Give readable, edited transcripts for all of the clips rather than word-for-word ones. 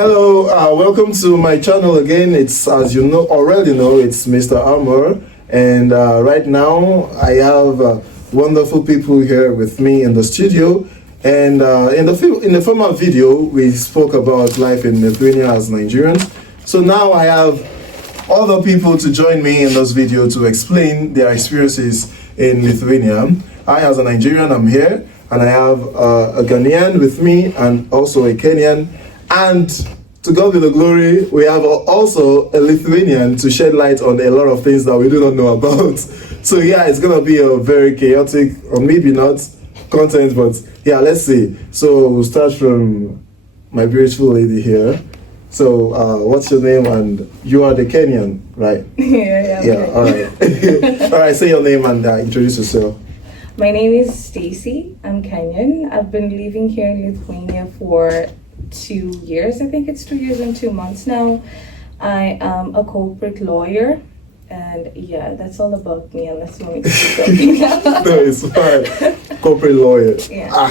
Hello, welcome to my channel again. It's, as you already know, it's Mr. Armorh, and right now I have wonderful people here with me in the studio. And in the former video, we spoke about life in Lithuania as Nigerians. So now I have other people to join me in this video to explain their experiences in Lithuania. I, as a Nigerian, I'm here, and I have a Ghanaian with me and also a Kenyan. And to God be the glory, we have also a Lithuanian to shed light on a lot of things that we do not know about. So yeah, it's gonna be a very chaotic, or maybe not, content, but yeah, let's see. So we'll start from my beautiful lady here. So what's your name? And you are the Kenyan, right? Yeah. Yeah, all right. All right, say your name and introduce yourself. My name is Stacy. I'm Kenyan. I've been living here in Lithuania for 2 years. I think it's 2 years and 2 months now. I am a corporate lawyer, and yeah, that's all about me, unless you want me to say something. No, it's fine. Corporate lawyer. Yeah.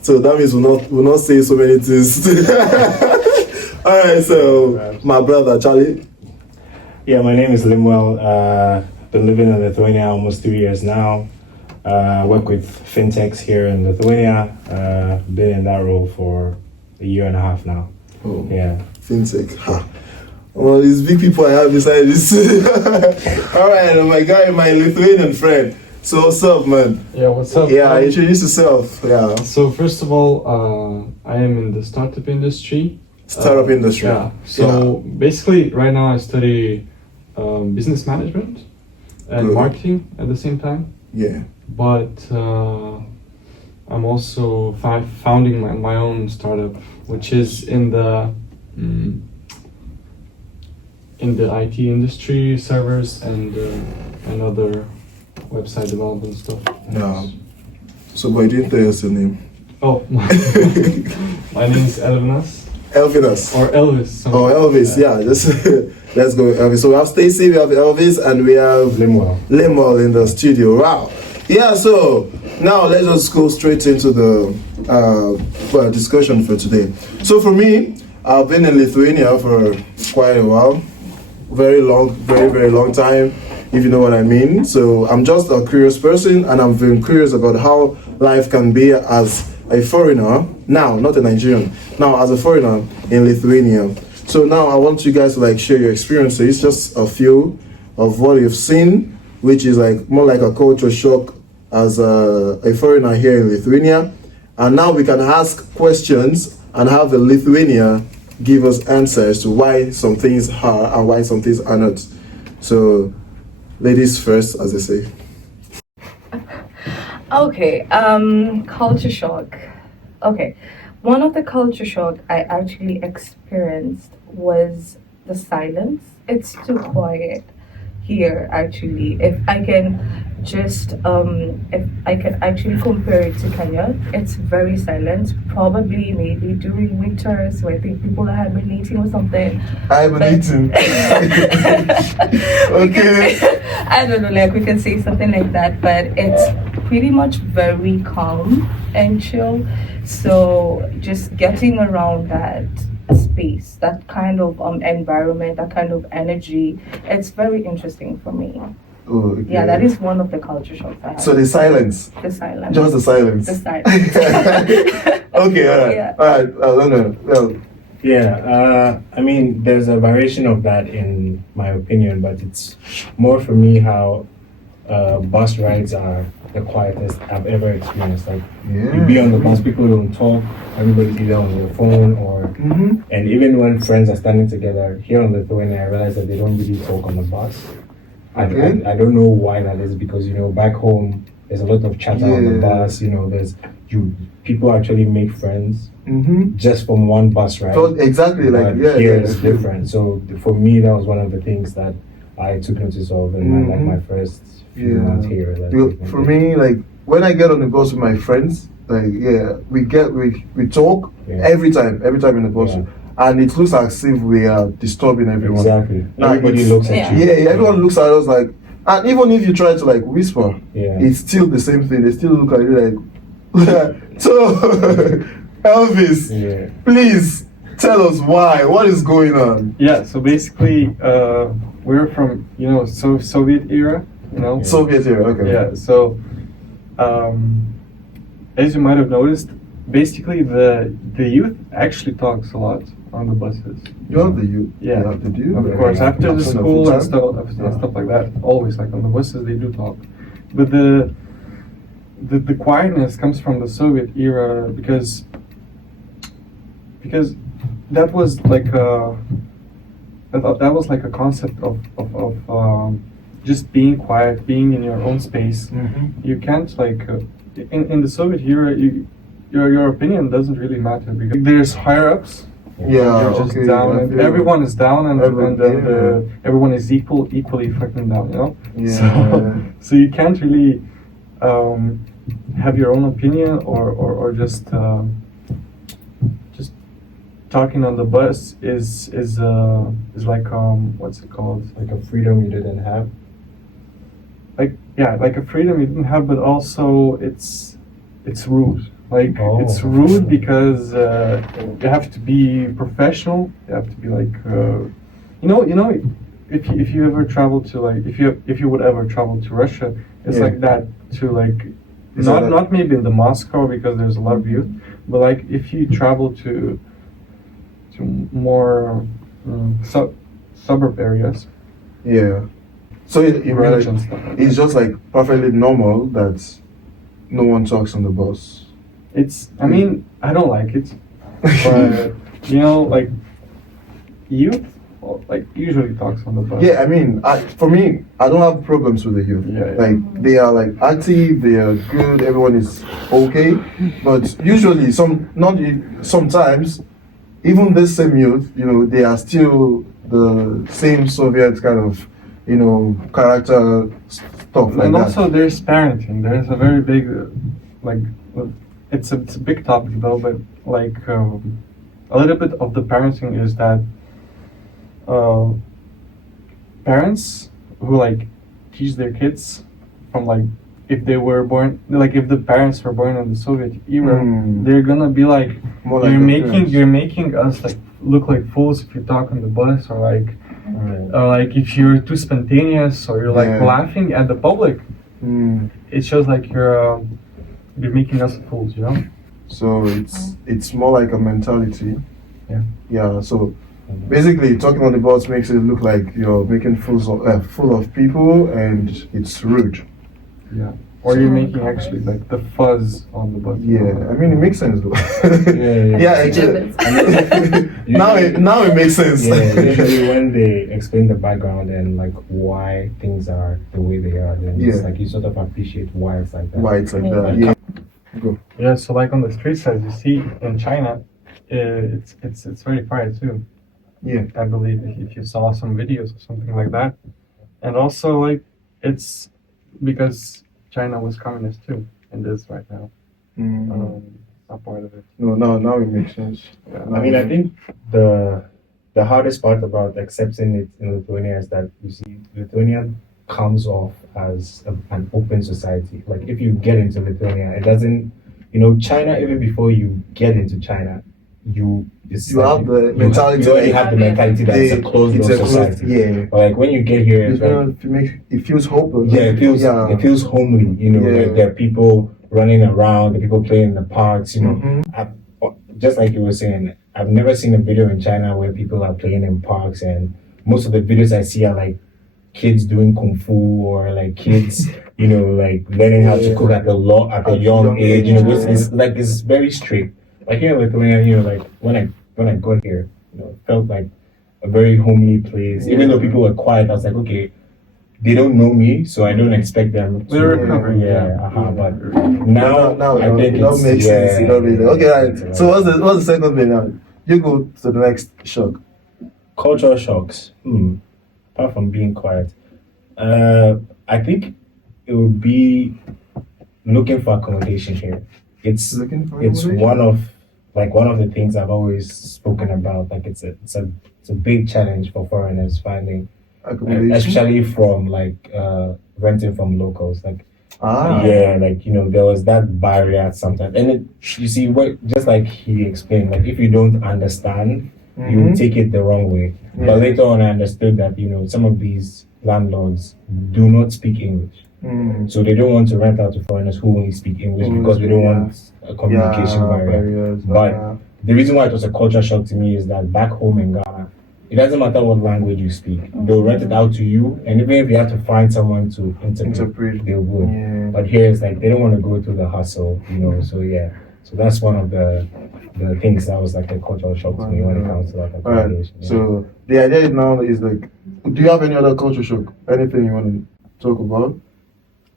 So that means we'll not say so many things. All right, so my brother Charlie. Yeah, my name is Lemuel. Been living in Lithuania almost 3 years now. Work with fintechs here in Lithuania. Been in that role for a year and a half now. Oh, yeah. Fintech. Well, these big people I have beside this. All right, my guy, my Lithuanian friend. So what's up, man? Yeah, what's up? Yeah, introduce yourself. Yeah. So first of all, I am in the startup industry. Startup industry. Yeah. So basically, right now I study business management and Good. marketing at the same time. Yeah. But I'm also founding my own startup, which is in the IT industry, servers and other website development stuff. Yeah. So, but you didn't tell us your name. Oh, my name is Elvinas. Elvinas. Or Elvis. Oh, Elvis. Yeah. Just let's go, Elvis. So we have Stacy, we have Elvis, and we have Lemuel in the studio. Wow. Yeah. So now let's just go straight into the discussion for today. So for me, I've been in Lithuania for quite a while, very long time, if you know what I mean. So I'm just a curious person, and I'm very curious about how life can be as a foreigner, now not a Nigerian, now as a foreigner in Lithuania. So now I want you guys to share your experiences, just a few of what you've seen, which is more like a culture shock as a foreigner here in Lithuania. And now we can ask questions and have the Lithuania give us answers to why some things are and why some things are not. So ladies first, as they say. Okay, culture shock. Okay, one of the culture shock I actually experienced was the silence. It's too quiet here, actually. If I can actually compare it to Kenya, it's very silent. Probably maybe during winters where I think people are hibernating or something. Hibernating. Okay. I don't know, we can say something like that, but it's pretty much very calm and chill. So just getting around that space, that kind of environment, that kind of energy, it's very interesting for me. Oh, okay. Yeah, that is one of the culture shocks I have. So the silence. The silence. Just the silence. The silence. Okay, all right. Yeah. All right. I don't know. Well, Yeah, I mean, there's a variation of that in my opinion, but it's more for me how bus rides are the quietest I've ever experienced. You be on the bus, people don't talk, everybody's either on their phone or, and even when friends are standing together, here in Lithuania, I realize that they don't really talk on the bus. I don't know why that is, because, back home, there's a lot of chatter on the bus, people actually make friends just from one bus ride. So exactly, Here it's different. So for me, that was one of the things that I took notice of in my first few months here. For me, when I get on the bus with my friends, we talk every time in the bus. And it looks as if we are disturbing everyone. Exactly. Everybody looks at you. Yeah, everyone looks at us and even if you try to whisper, it's still the same thing. They still look at you so Elvis, please Tell us why. What is going on? Yeah, so basically, we're from, Soviet era, Soviet era. Okay. Yeah, so as you might have noticed, basically the youth actually talks a lot on the buses. You have the youth. Yeah, You have to do. of course. After the I've seen a school few and times. stuff like that, always like on the buses they do talk. But the quietness comes from the Soviet era because that was like that was like a concept of just being quiet, being in your own space. You can't like in the Soviet era, your opinion doesn't really matter because there's higher ups. Yeah. You're just Okay. down, and everyone is down, and Yeah. everyone is equally fucking down. Yeah. So you can't really have your own opinion or just talking on the bus is like what's it called? Like a freedom you didn't have. Like a freedom you didn't have, but also it's rude. Like Oh. it's rude because you have to be professional. You have to be like if you ever travel to like if you would ever travel to Russia, it's Yeah. like that to like Is that not maybe in the Moscow because there's a lot of youth, but like if you travel to more suburb areas, Yeah. So it really, ranch and stuff like that. it's just like perfectly normal that no one talks on the bus. I mean, I don't like it, but like youth, like usually talks on the bus. Yeah, I mean, for me, I don't have problems with the youth. Yeah. Like they are like active, they are good, everyone is okay. But usually, sometimes, even this same youth, they are still the same Soviet kind of, character stuff like And that. also there's parenting. There's a very big, like, it's a big topic though, but like a little bit of the parenting is that parents who like teach their kids from like if they were born like if the parents were born in the Soviet era, they're gonna be like More like the parents. you're making us like look like fools if you talk on the bus or like if you're too spontaneous or you're like Yeah. laughing at the public. It shows like you're making us fools, So it's more like a mentality. Yeah. Yeah. So basically, talking on the bus makes it look like you're making full of people, and it's rude. Yeah. Or you're making actually like the fuzz on the bus. Yeah. I mean, it makes sense though. Yeah. Yeah. Actually, now it makes sense. Yeah, usually when they explain the background and like why things are the way they are, then it's Yeah. like you sort of appreciate why it's like that. Why it's like that? Yeah. Go. Yeah, so like on the streets as you see in China, it's very quiet too. Yeah. I believe if you saw some videos or something like that. And also like it's because China was communist too in this right now. Not part of it. No, now it makes sense. Yeah. I mean, I think the hardest part about accepting it in Lithuania is that you see Lithuania comes off as an open society. Like if you get into Lithuania, it doesn't, China, even before you get into China, you have the mentality. You already have the mentality that it's a closed society. Yeah. But like when you get here, it's like, It feels hopeless. yeah, it feels homely. Like there are people running around, the people playing in the parks. Just like you were saying, I've never seen a video in China where people are playing in parks, and most of the videos I see are like kids doing kung fu or like kids, like learning how to cook at a young age. It's very strict. Like here in Lithuania, like when I got here, it felt like a very homely place. Even though people were quiet, I was like, okay, they don't know me, so I don't expect them to. We're recovering. But now I think it makes sense. Okay, right. So what's the second thing now? You go to the next shock. Cultural shocks. Apart from being quiet, I think it would be looking for accommodation here. It's one of the things I've always spoken about. Like it's a big challenge for foreigners finding, Accommodation. especially from like renting from locals. Like Yeah, like there was that barrier sometimes, and you see what just like he explained, like if you don't understand, you will take it the wrong way. Yeah. But later on, I understood that some of these landlords do not speak English, so they don't want to rent out to foreigners who only speak English because they don't want a communication barrier. But the reason why it was a culture shock to me is that back home in Ghana, it doesn't matter what language you speak. They'll rent it out to you, and even if you have to find someone to interpret, they would. Yeah. But here it's like they don't want to go through the hustle, So yeah, so that's one of the things that was like a cultural shock to me when it comes to like accommodation. Alright, so the idea now is like, do you have any other culture shock? Anything you want to talk about?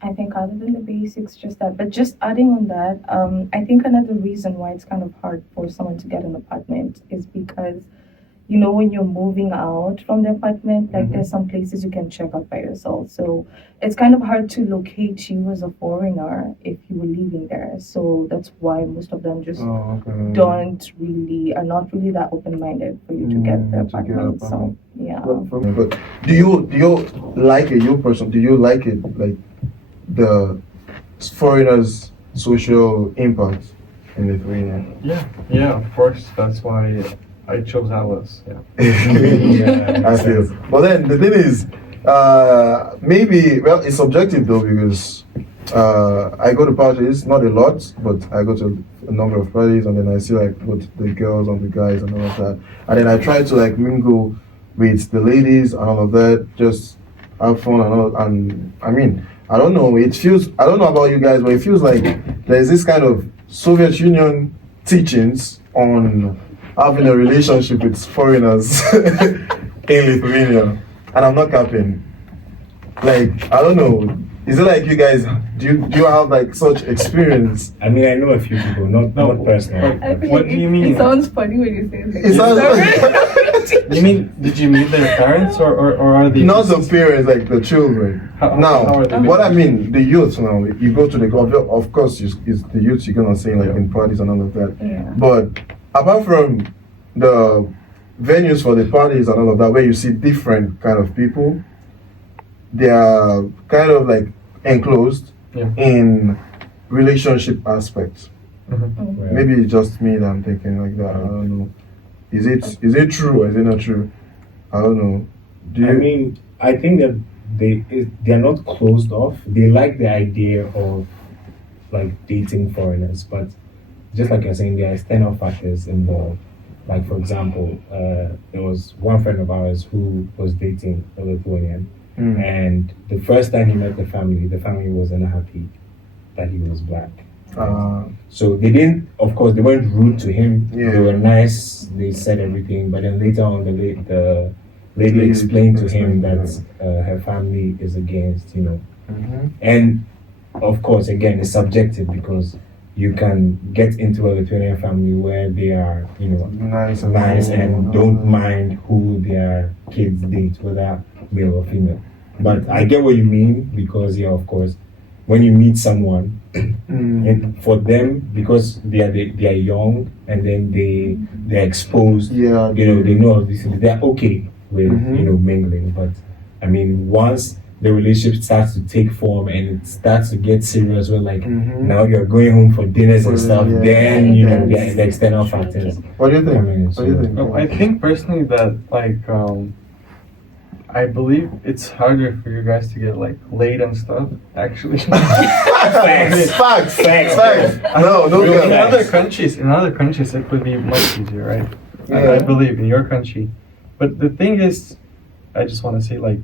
I think other than the basics, just that. But just adding on that, I think another reason why it's kind of hard for someone to get an apartment is because, when you're moving out from the apartment, like there's some places you can check out by yourself. So it's kind of hard to locate you as a foreigner if you were living there. So that's why most of them just are not really that open-minded for you to get the apartment. So yeah. But do you like it? You person, do you like it? Like the foreigners' social impact in Lithuania? Yeah, of course. That's why I chose Alice. Yeah. I feel. But then the thing is, maybe it's subjective though, because I go to parties, not a lot, but I go to a number of parties, and then I see like both the girls and the guys and all of that, and then I try to like mingle with the ladies and all of that, just have fun and all. And I mean, I don't know. I don't know about you guys, but it feels like there's this kind of Soviet Union teachings on having a relationship with foreigners in Lithuania, and I'm not capping. Like, I don't know. Is it like you guys? Do you have like such experience? I mean, I know a few people, not personal. What do you mean? It sounds funny when you say It sounds You mean, did you meet their parents or are they not the parents, like the children? Now, how are they what I mean, the youth now, you go to the of course, it's the youth you're gonna see like in parties and all of that. Yeah. But apart from the venues for the parties and all of that, where you see different kind of people, they are kind of like enclosed in relationship aspects. Right. Maybe it's just me that I'm thinking like that. I don't know. Is it true or is it not true? I don't know. I mean, I think that they're not closed off. They like the idea of like dating foreigners, but just like you're saying, there are external factors involved. Like for example, there was one friend of ours who was dating a Lithuanian, and the first time he met the family wasn't happy that he was black. So they didn't, of course, they weren't rude to him. They were nice. They said everything, but then later on, the lady explained to him that her family is against, and of course, again, it's subjective because you can get into a Lithuanian family where they are, nice and don't mind who their kids date, whether male or female. But I get what you mean because, of course, when you meet someone, and for them, because they are young and then they're exposed, they know obviously they're okay with mingling. But I mean, once the relationship starts to take form and it starts to get serious, where like now you're going home for dinners and stuff, then the external factors. What do you think? I think personally that like I believe it's harder for you guys to get like laid and stuff. Actually, facts. No, in other countries, it could be much easier, right? I believe in your country, but the thing is, I just want to say like,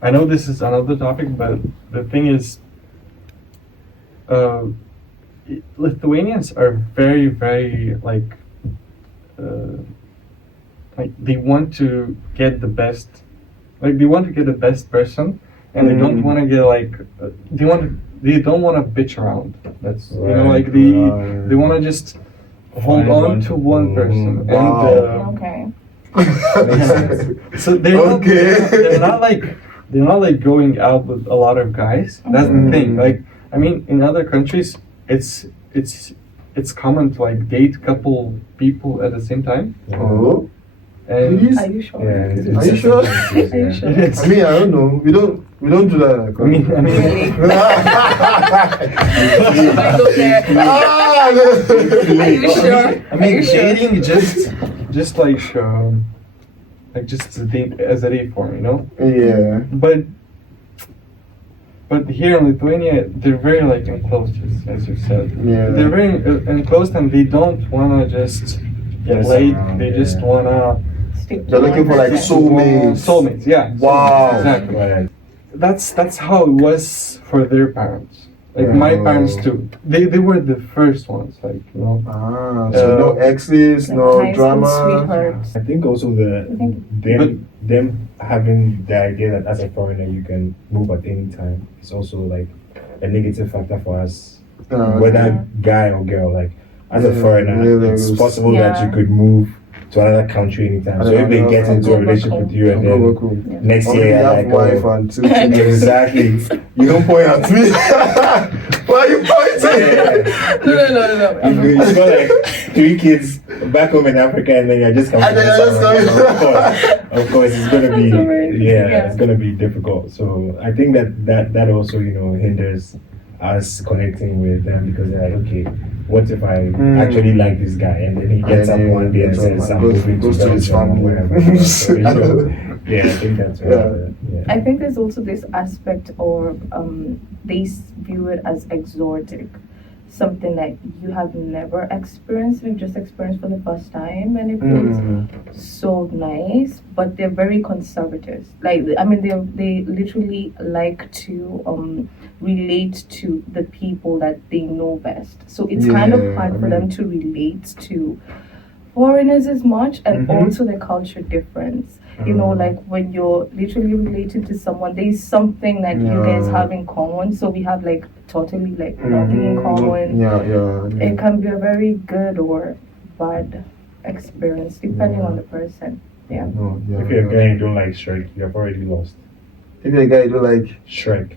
I know this is another topic, but the thing is, Lithuanians are very, very like they want to get the best. Like they want to get the best person, and they don't want to get like they don't want to bitch around. That's like they want to just hold on to one person. Wow. Okay. So they're not like going out with a lot of guys. That's the thing. Like I mean, in other countries, it's common to like date couple people at the same time. And Please? Are you sure? Yeah, Are you sure? Are you sure? Yes. I mean, I don't know. We don't do that. Like, I mean, Really? I go there. Ah, no. Are you sure? I mean, Are you sure? dating just like just as a date form, you know. Yeah. But here in Lithuania, they're very like enclosed, as you said. Yeah. They're very enclosed, and they don't wanna just get Yes, laid. They yeah. just wanna Stick to They're looking for like one person. soulmates. soulmates. Yeah. Wow. soulmates, exactly. Right. That's how it was for their parents. Like my Oh. parents too. They were the first ones. Like you know. Ah, so no exes, Like no high school drama. sweethearts. I think also them having the idea that as a foreigner you can move at any time is also like a negative factor for us, whether guy or girl. Like as a Yeah, foreigner, yeah, it's there's- possible that you Yeah. could move to another country anytime. So if they get into a relationship with you and then next Only year you you're have like, wife oh, and two children. exactly. You don't point at me. Why are you pointing? No. You've got like 3 kids back home in Africa, and then you're just coming. And then you're just coming. Of course, it's gonna be That's amazing. Yeah. it's gonna be difficult. So I think that also hinders us connecting with them because they're like, okay, what if I actually like this guy, and then he gets up one day and says I'm moving goes to his Belgium or family. whatever. So, yeah, I think that's right. Yeah. I think there's also this aspect, or they view it as exotic, something that you have never experienced, you've just experienced for the first time, and it feels so nice. But they're very conservative. Like I mean, they literally like to relate to the people that they know best. So it's kind of Yeah, hard I for them mean- to relate to foreigners as much, and also the culture difference. You know, like when you're literally relating to someone, there's something that you guys Yeah. have in common. So we have like totally like nothing in common. Yeah. It can be a very good or bad experience depending on the person. Yeah. No, yeah, If you're a yeah. guy and you don't like Shrek, you've already lost. If you're a guy, you do like. Shrek,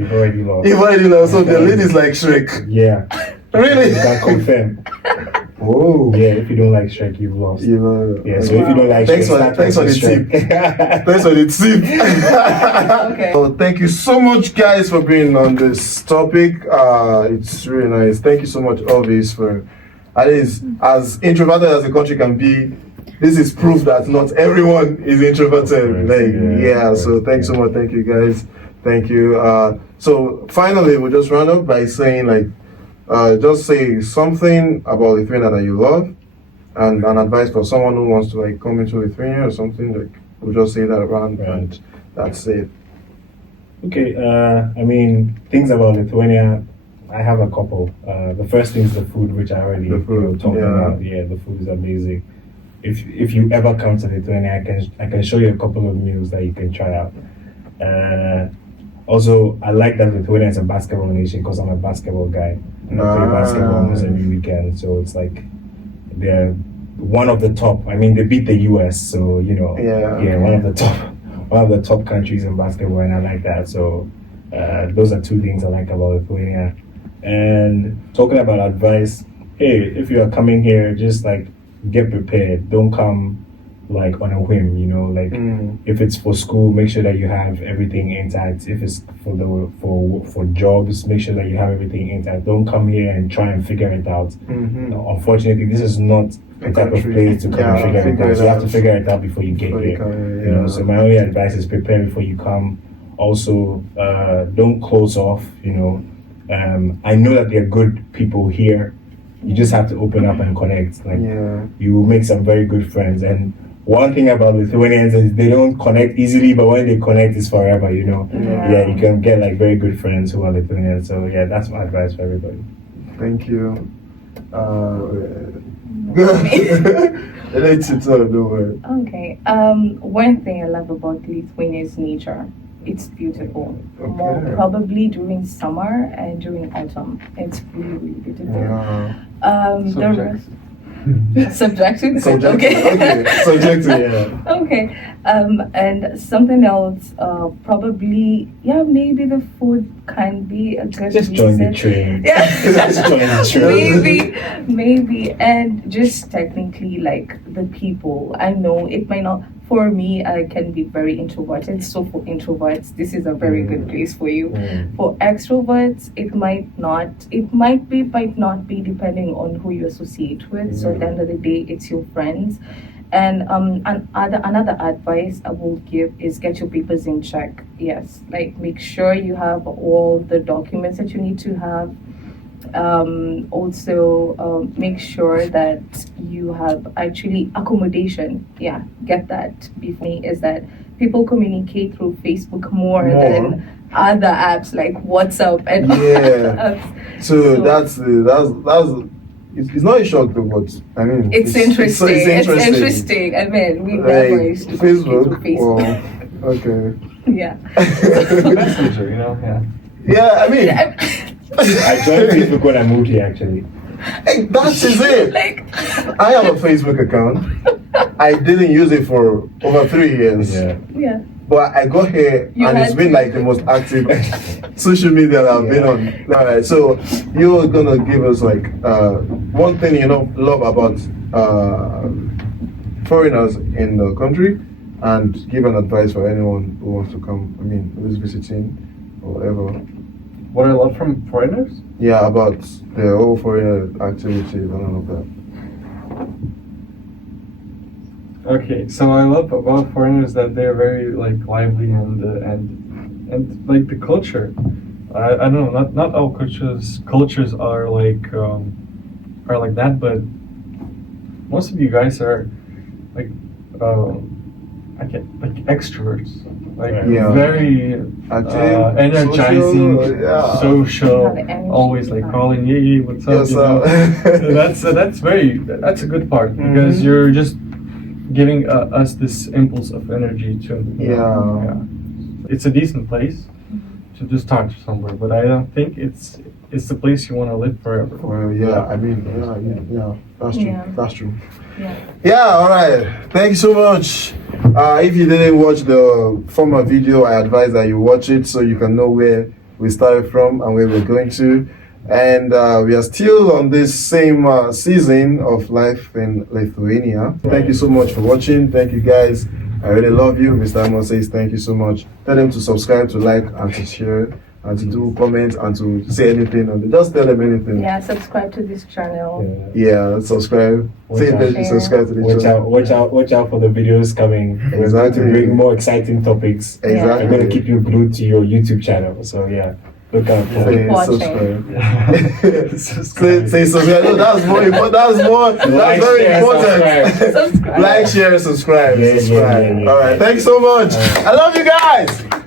you've already lost. If I do know, so the ladies like Shrek. Yeah. Really? You can confirm. Oh. Yeah, if you don't like Shrek, you've lost. Yeah, so if you don't like Thanks Shrek, for start the watching tip. Shrek. Thanks for the tip. Okay. So thank you so much, guys, for being on this topic. It's really nice. Thank you so much, Elvis, for at least as introverted as the country can be. This is proof that not everyone is introverted. So thanks so much. Thank you, guys. Thank you. So finally, we'll just round up by saying just say something about Lithuania that you love, and an advice for someone who wants to come into Lithuania or something. We'll just say that around, and that's it. Okay, I mean, things about Lithuania, I have a couple. The first thing is the food, which I already talked about. Yeah, the food is amazing. If you ever come to Lithuania, I can show you a couple of meals that you can try out. Also, I like that Lithuania is a basketball nation because I'm a basketball guy. And I play basketball almost every weekend, so it's like they're one of the top. I mean, they beat the US, so one of the top countries in basketball, and I like that. So those are 2 things I like about Lithuania. And talking about advice, hey, if you are coming here, just get prepared. Don't come on a whim, if it's for school, make sure that you have everything intact. If it's for jobs, make sure that you have everything intact. Don't come here and try and figure it out. Unfortunately, this is not the type of place to come and figure it out. So you have to figure it out before you get here. So my only advice is prepare before you come. Also, don't close off. I know that there are good people here. You just have to open up and connect. You will make some very good friends. And one thing about Lithuanians is they don't connect easily, but when they connect, it's forever. You can get very good friends who are Lithuanians. So yeah, that's my advice for everybody. Thank you. Let's don't worry. Okay. One thing I love about Lithuania is nature. It's beautiful. More probably during summer and during autumn. It's really, really beautiful. The rest. Subjective. Subjective. Okay. Subjective. Yeah. Okay. And something else, probably, yeah, maybe the food can be a good Just join the reason. train. Yeah. Just join the train. Maybe, and just technically like the people. I know it might not. For me, I can be very introverted. So for introverts, this is a very good place for you. For extroverts, it might not. It might be, might not be, depending on who you associate with. So at the end of the day, it's your friends. And another advice I will give is get your papers in check. Yes, like make sure you have all the documents that you need to have. Also, make sure that you have actually accommodation. Yeah, get that. Before me is that people communicate through Facebook more. Than other apps like WhatsApp and Yeah. apps. So that's it's not a shock though, but I mean It's interesting. It's It's interesting. I mean, we never used to Facebook. communicate through Facebook. Well, okay. Yeah. Messenger, you know, yeah. Yeah, I mean, I joined Facebook when I moved here, actually. hey, that is it. Like, I have a Facebook account. I didn't use it for over 3 years. Yeah. yeah. But I got here You and it's had been to. like the most active social media that I've been on. Alright, so you're gonna give us like one thing you know love about foreigners in the country, and give an advice for anyone who wants to come. I mean, who's visiting or whatever. What I love from foreigners? Yeah, about the whole foreigner activities and all of that. Okay, so I love about foreigners that they're very like lively and like the culture. I don't know, not all cultures are like that, but most of you guys are like like extroverts, like Yeah. very Active, energizing, social, yeah. social, Have energy. always like calling, yeah, what's up? Yes, you know? So that's a good part because you're just giving us this impulse of energy to Yeah. It's a decent place to just start somewhere, but I don't think it's the place you want to live forever. Well, yeah, I mean, yeah, that's true. Yeah. That's true. Yeah. Yeah, all right. Thank you so much. If you didn't watch the former video, I advise that you watch it so you can know where we started from and where we're going to. And we are still on this same season of life in Lithuania. Thank you so much for watching. Thank you guys. I really love you. Mr. Armorh says thank you so much. Tell them to subscribe, to like, and to share, and to do comments, and to say anything. And just tell them anything. Yeah, subscribe to this channel. Yeah, subscribe. Say that you subscribe to the channel. Watch out for the videos coming. We're going to bring more exciting topics. Exactly. We're going to keep you glued to your YouTube channel. So yeah, look out for Say it. Watching. subscribe. Say subscribe. No, that's more important. That's very important. Subscribe. Like, share, subscribe. Yeah. All right. Thanks so much. I love you guys.